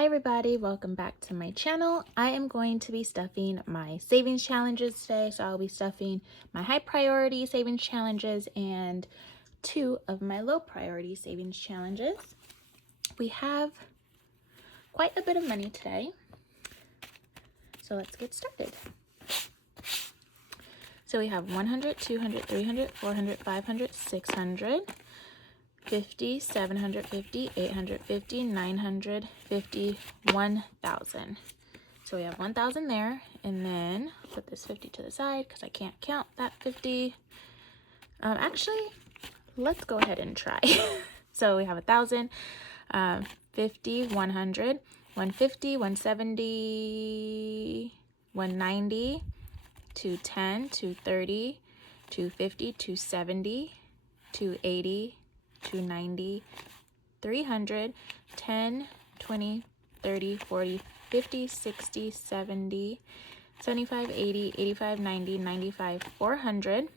Hi everybody, welcome back to my channel. I am going to be stuffing my savings challenges today. So I'll be stuffing my high priority savings challenges and 2 of my low priority savings challenges. We have quite a bit of money today, so let's get started. So we have 100, 200, 300, 400, 500, 600, 50, 750, 850, 950, 1,000. So we have 1,000 there, and then put this 50 to the side because I can't count that 50. Actually, let's go ahead and try. So we have 1,000, 50, 100, 150, 170, 190, 210, 230, 250, 270, 280, 290, 300, 10, 20, 30, 40, 50, 60, 70, 75, 80, 85, 90, 95, 400,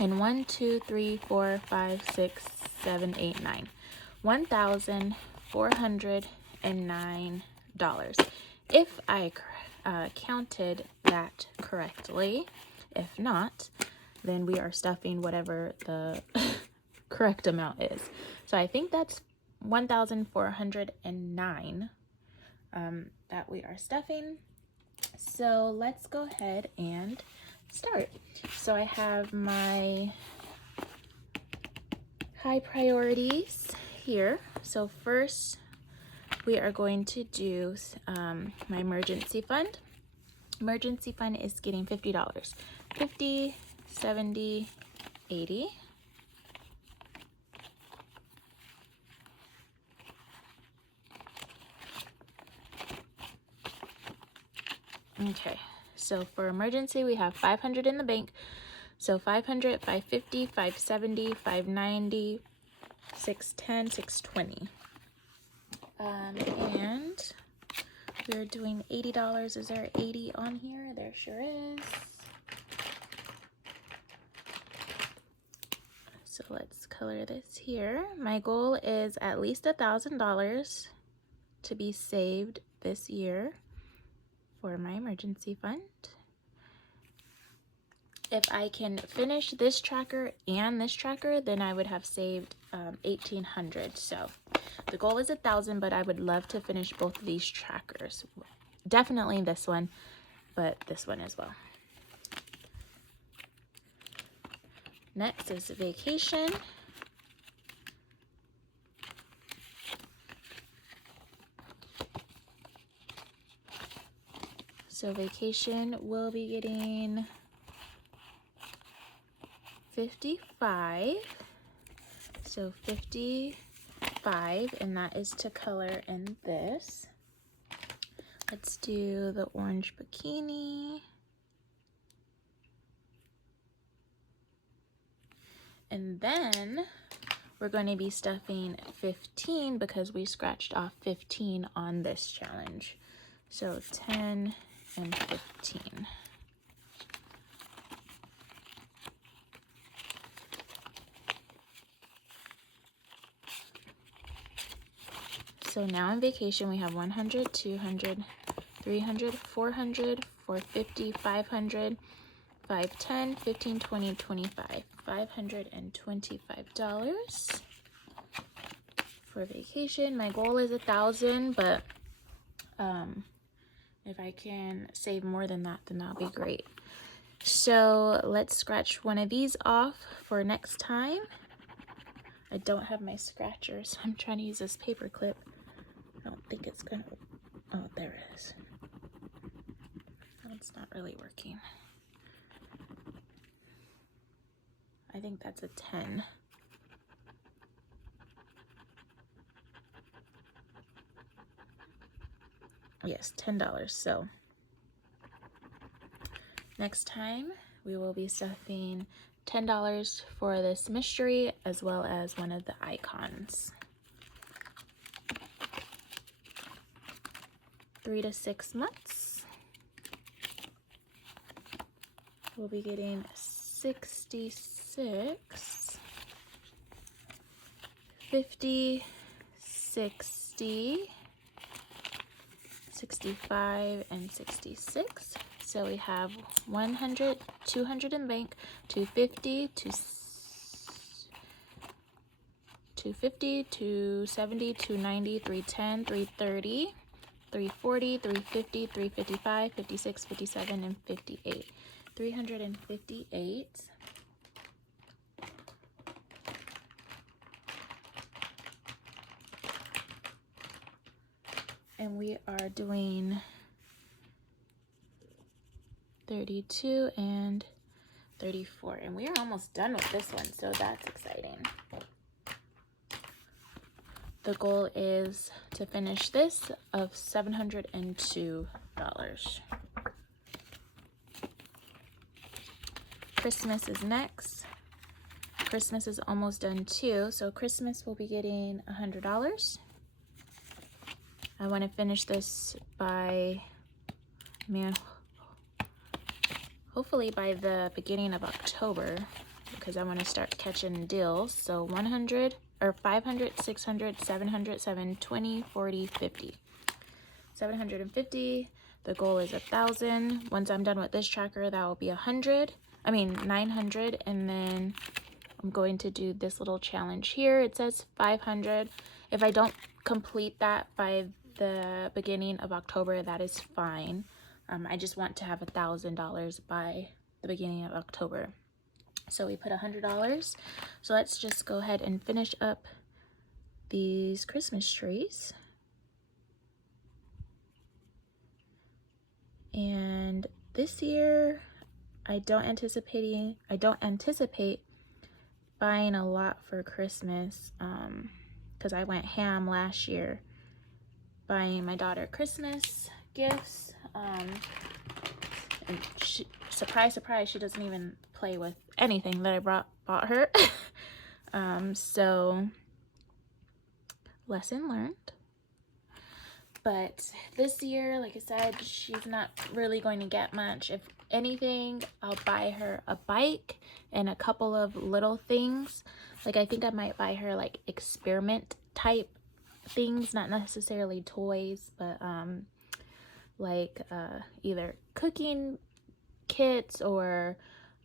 and 1, 2, 3, 4, 5, 6, 7, 8, 9. $1,409. If I counted that correctly. If not, then we are stuffing whatever the correct amount is. So I think that's 1,409 that we are stuffing. So let's go ahead and start. So I have my high priorities here. So first we are going to do my emergency fund. Emergency fund is getting $50. 50, 70, 80. Okay, so for emergency, we have 500 in the bank. So 500, 550, 570, 590, 610, 620. And we're doing $80. Is there 80 on here? There sure is. So let's color this here. My goal is at least $1,000 to be saved this year for my emergency fund. If I can finish this tracker and this tracker, then I would have saved $1,800. So the goal is 1,000, but I would love to finish both of these trackers. Definitely this one, but this one as well. Next is vacation. So vacation will be getting 55. So 55, and that is to color in this. Let's do the orange bikini. And then we're going to be stuffing 15 because we scratched off 15 on this challenge. So 10 and 15. So now in vacation, we have 100, 200, 300, 400, 450, 500, 510, 15, 20, 25. $525 for vacation. My goal is 1,000, but if I can save more than that, then that'll be great. So let's scratch one of these off for next time. I don't have my scratcher, so I'm trying to use this paper clip. I don't think it's gonna, oh, there it is. Oh, it's not really working. I think that's a 10. Yes, $10. So next time we will be stuffing $10 for this mystery as well as one of the icons. 3 to 6 months. We'll be getting 66, 50, 60, 65, and 66. So we have 100, 200 in bank, 250, 250, 270, 290, 310, 330, 340, 350, 355, 56, 57, and 58. 358. And we are doing 32 and 34. And we are almost done with this one, so that's exciting. The goal is to finish this of $702. Christmas is next. Christmas is almost done too, so Christmas will be getting $100. I want to finish this by, hopefully by the beginning of October, because I want to start catching deals. So 100 or 500, 600, 700, 720, 40, 50. 750. The goal is 1,000. Once I'm done with this tracker, that will be 900, and then I'm going to do this little challenge here. It says 500. If I don't complete that by the beginning of October, that is fine. I just want to have $1,000 by the beginning of October. So we put $100. So let's just go ahead and finish up these Christmas trees. And this year, I don't anticipate buying a lot for Christmas, because I went ham last year buying my daughter Christmas gifts. And she, surprise, surprise, she doesn't even play with anything that I bought her. So lesson learned. But this year, like I said, she's not really going to get much. If anything, I'll buy her a bike and a couple of little things. Like, I think I might buy her like experiment type things, not necessarily toys, but either cooking kits, or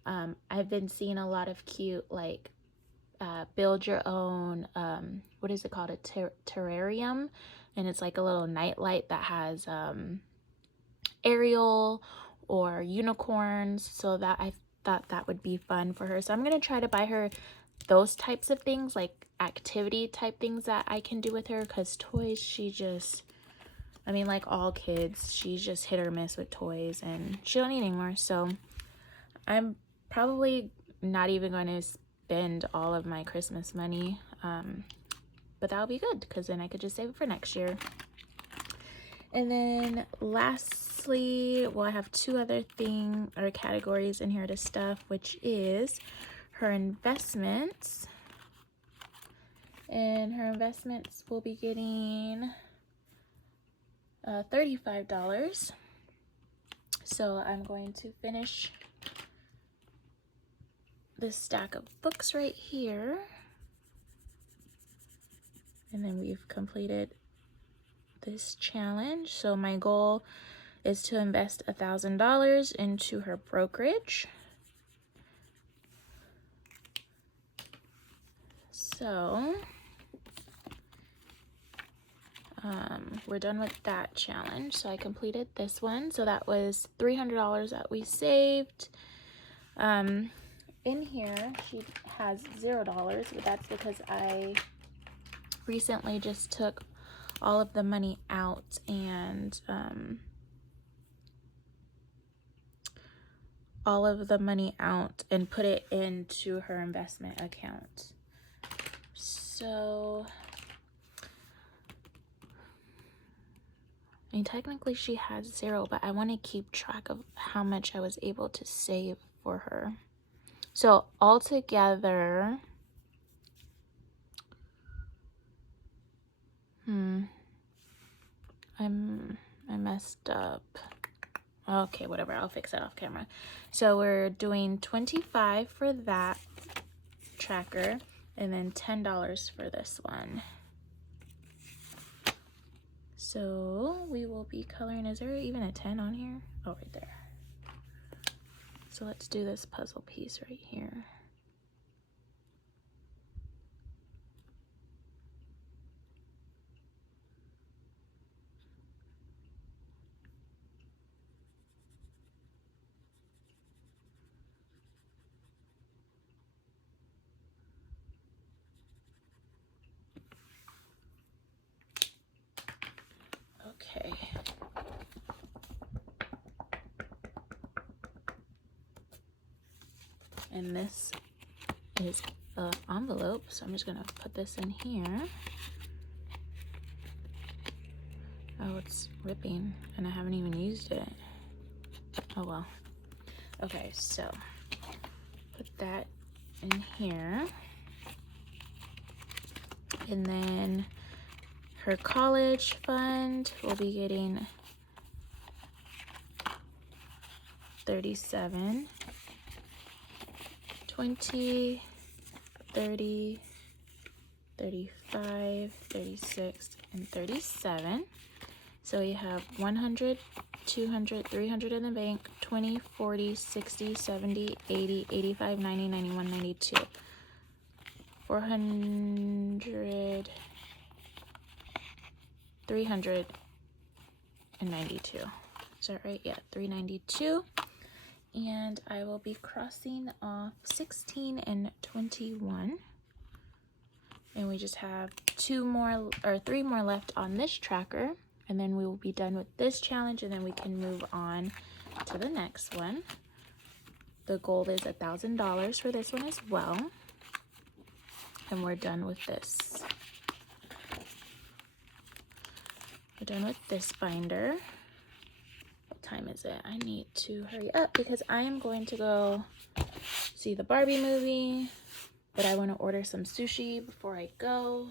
I've been seeing a lot of cute like build your own, what is it called, a terrarium, and it's like a little nightlight that has Ariel or unicorns, so that I thought that would be fun for her. So I'm gonna try to buy her those types of things, like activity type things that I can do with her, because toys, she just, I mean, like all kids, she's just hit or miss with toys, and she don't need anymore. So I'm probably not even going to spend all of my Christmas money, but that'll be good, because then I could just save it for next year. And then lastly, well, I have two other categories in here to stuff, which is her investments. And her investments will be getting $35. So I'm going to finish this stack of books right here. And then we've completed this challenge. So my goal is to invest $1,000 into her brokerage. So we're done with that challenge. So I completed this one. So that was $300 that we saved. In here she has $0, but that's because I recently just took all of the money out and put it into her investment account. So I mean, technically she has $0, but I want to keep track of how much I was able to save for her. So altogether, I messed up. Okay, whatever, I'll fix it off camera. So we're doing $25 for that tracker, and then $10 for this one. So we will be coloring, is there even a 10 on here? Oh, right there. So let's do this puzzle piece right here. Okay. And this is an envelope, so I'm just gonna put this in here. Oh, it's ripping and I haven't even used it. Oh well. Okay, so put that in here. And then her college fund will be getting 37, 20, 30, 35, 36, and 37. So we have 100, 200, 300 in the bank, 20, 40, 60, 70, 80, 85, 90, 91, 92. 400, 392. Is that right? Yeah, 392. And I will be crossing off 16 and 21. And we just have 3 more left on this tracker. And then we will be done with this challenge, and then we can move on to the next one. The goal is $1,000 for this one as well. And we're done with this. We're done with this binder. What time is it? I need to hurry up because I am going to go see the Barbie movie, but I want to order some sushi before I go.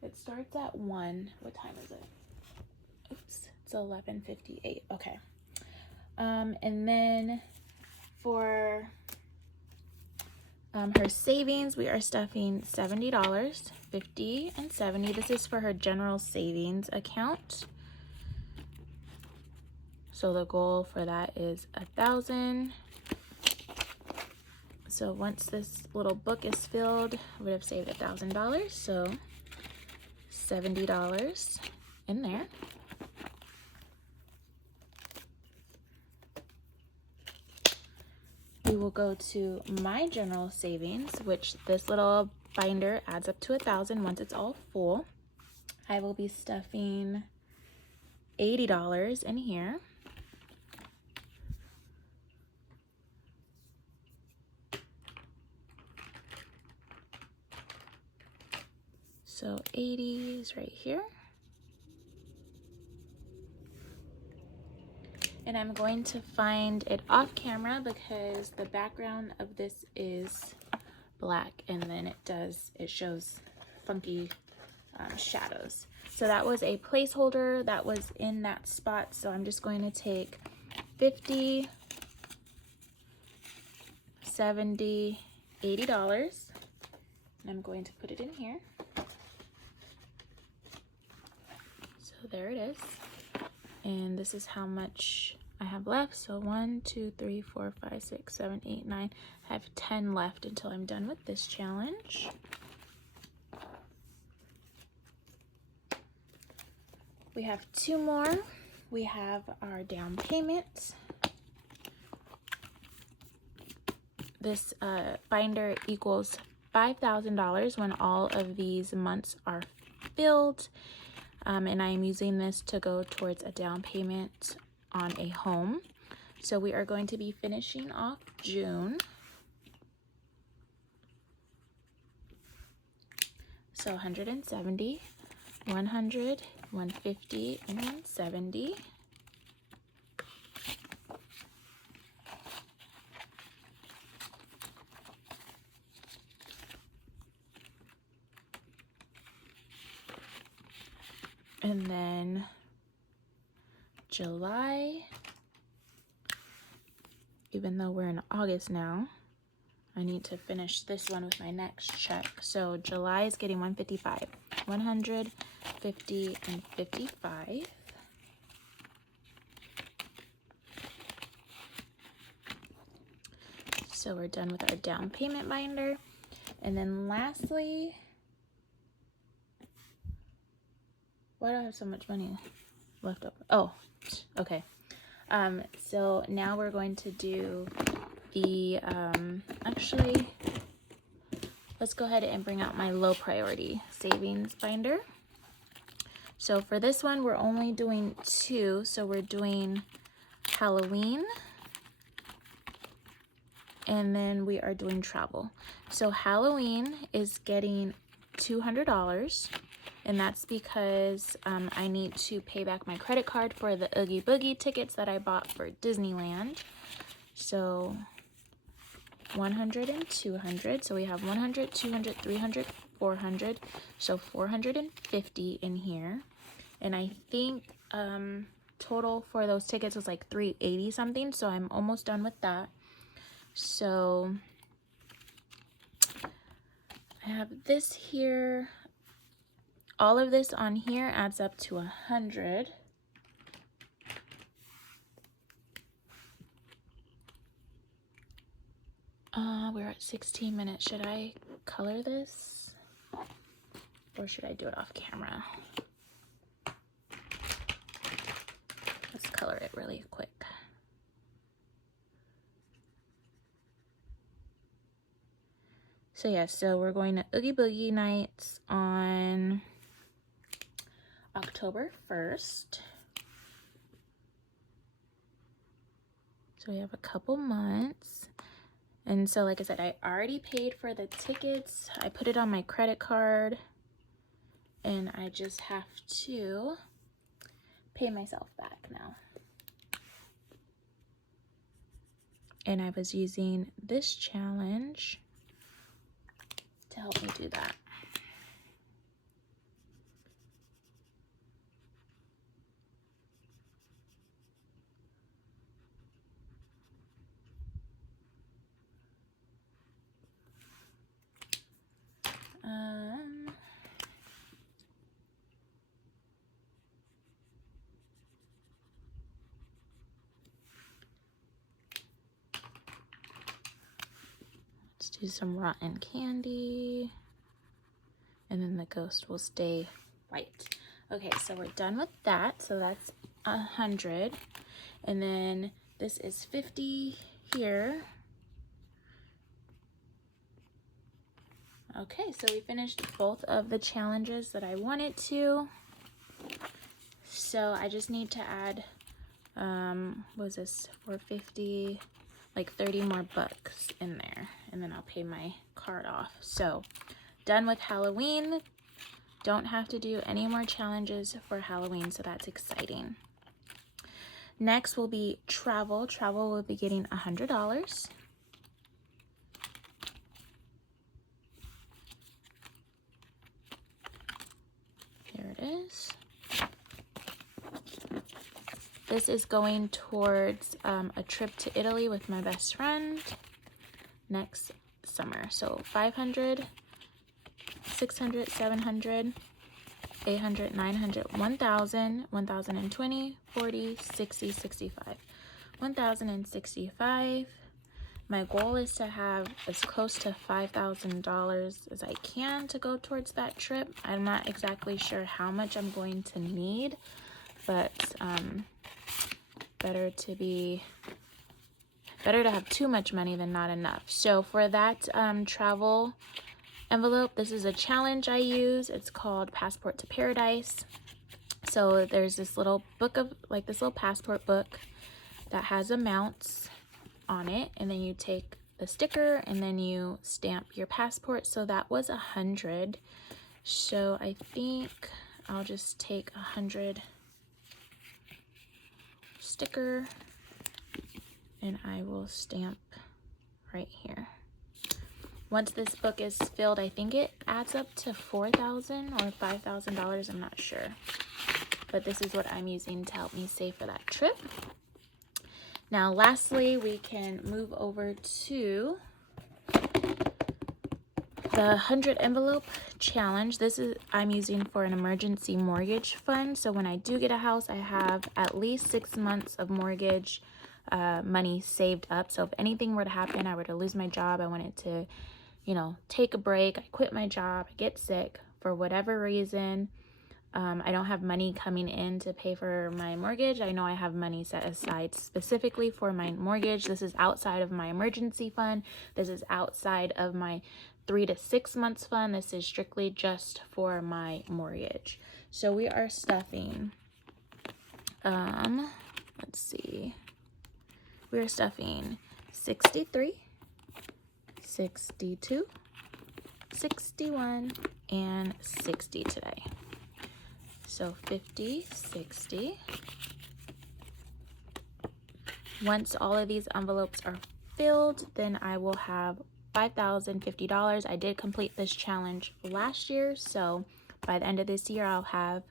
It starts at 1. What time is it? Oops, it's 11:58. Okay. And then for her savings, we are stuffing $70, 50 and 70. This is for her general savings account. So the goal for that is 1,000. So once this little book is filled, I would have saved $1,000. So $70 in there. We will go to my general savings, which this little binder adds up to 1,000 once it's all full. I will be stuffing $80 in here. So 80 is right here. And I'm going to find it off camera because the background of this is black, and then it shows funky shadows. So that was a placeholder that was in that spot. So I'm just going to take 50, 70, $80, and I'm going to put it in here. So there it is. And this is how much I have left. So 1, 2, 3, 4, 5, 6, 7, 8, 9. I have 10 left until I'm done with this challenge. We have 2 more. We have our down payment. This binder equals $5,000 when all of these months are filled. And I am using this to go towards a down payment on a home. So we are going to be finishing off June. So 170, 100, 150, and 170. And then July, even though we're in August now, I need to finish this one with my next check. So July is getting 155, 150 and 55. So we're done with our down payment binder. And then lastly, why do I have so much money left over? Oh, okay. So now we're going to do the, actually, let's go ahead and bring out my low priority savings binder. So for this one, we're only doing 2. So we're doing Halloween, and then we are doing travel. So Halloween is getting $200, and that's because I need to pay back my credit card for the Oogie Boogie tickets that I bought for Disneyland. So 100 and 200. So we have 100, 200, 300, 400. So 450 in here. And I think total for those tickets was like 380 something. So I'm almost done with that. So I have this here. All of this on here adds up to 100. We're at 16 minutes. Should I color this? Or should I do it off camera? Let's color it really quick. So yeah, so we're going to Oogie Boogie nights on October 1st. So we have a couple months. And so like I said, I already paid for the tickets. I put it on my credit card. And I just have to pay myself back now. And I was using this challenge to help me do that. Let's do some rotten candy. And then the ghost will stay white. Okay, so we're done with that. So that's 100. And then this is 50 here. Okay, so we finished both of the challenges that I wanted to. So I just need to add, what was this, 450, like 30 more bucks in there. And then I'll pay my card off. So done with Halloween. Don't have to do any more challenges for Halloween, so that's exciting. Next will be travel. Travel will be getting $100. There it is. This is going towards a trip to Italy with my best friend next summer. So 500, 600, 700, 800, 900, 1,000, 1,020, 40, 60, 65. 1,065. My goal is to have as close to $5,000 as I can to go towards that trip. I'm not exactly sure how much I'm going to need, but better to have too much money than not enough. So for that travel envelope, this is a challenge I use. It's called Passport to Paradise. So there's this little book of, like this little passport book that has amounts on it, and then you take the sticker and then you stamp your passport. So that was 100. So I think I'll just take 100 sticker and I will stamp right here. Once this book is filled, I think it adds up to $4,000 or $5,000. I'm not sure. But this is what I'm using to help me save for that trip. Now, lastly, we can move over to The 100 envelope challenge, this is I'm using for an emergency mortgage fund. So when I do get a house, I have at least 6 months of mortgage money saved up. So if anything were to happen, I were to lose my job, I wanted to, you know, take a break, I quit my job, I get sick for whatever reason, I don't have money coming in to pay for my mortgage. I know I have money set aside specifically for my mortgage. This is outside of my emergency fund. This is outside of my 3 to 6 months fund. This is strictly just for my mortgage. So we are stuffing, let's see. We are stuffing 63, 62, 61, and 60 today. So 50, 60. Once all of these envelopes are filled, then I will have $5,050. I did complete this challenge last year, so by the end of this year, I'll have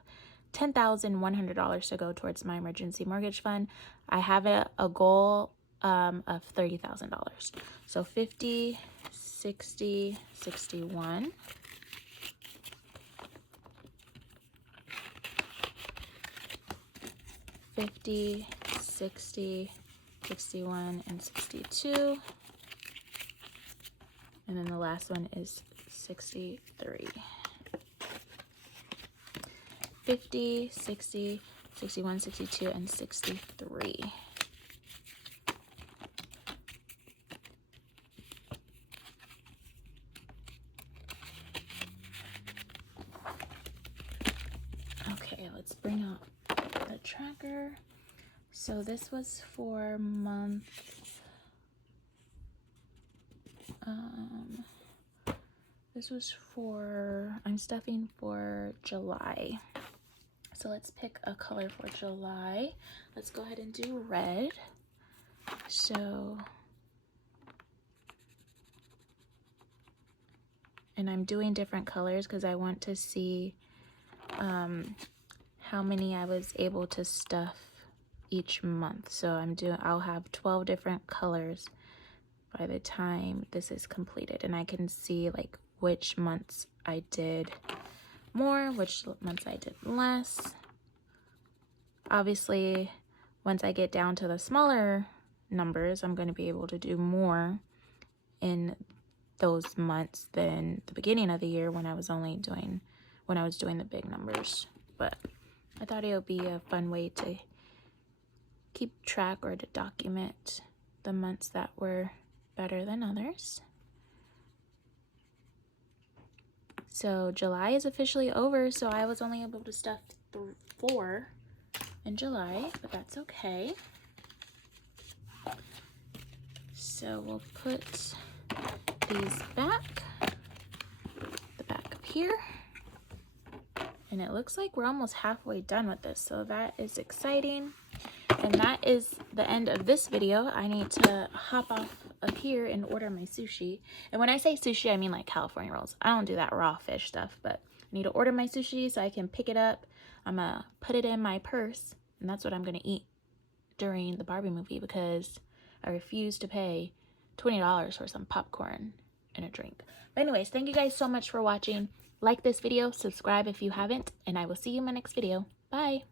$10,100 to go towards my emergency mortgage fund. I have a goal of $30,000. So 50, 60, 61. 50, 60, 61, and 62. And then the last one is 63. 50, 60, 61, 62, and 63. Okay, let's bring out the tracker. So this was for month, this was for, I'm stuffing for July. So let's pick a color for July. Let's go ahead and do red. So, and I'm doing different colors because I want to see how many I was able to stuff each month. So I'll have 12 different colors by the time this is completed, and I can see like which months I did more, which months I did less. Obviously, once I get down to the smaller numbers, I'm going to be able to do more in those months than the beginning of the year when I was doing the big numbers. But I thought it would be a fun way to keep track or to document the months that were better than others. So July is officially over, so I was only able to stuff 4 in July, but that's okay. So we'll put these back, the back up here. And it looks like we're almost halfway done with this, so that is exciting. And that is the end of this video. I need to hop off of here and order my sushi. And when I say sushi, I mean like California rolls. I don't do that raw fish stuff, but I need to order my sushi so I can pick it up. I'm gonna put it in my purse, and that's what I'm gonna eat during the Barbie movie because I refuse to pay $20 for some popcorn and a drink. But anyways, thank you guys so much for watching. Like this video, subscribe if you haven't, and I will see you in my next video. Bye!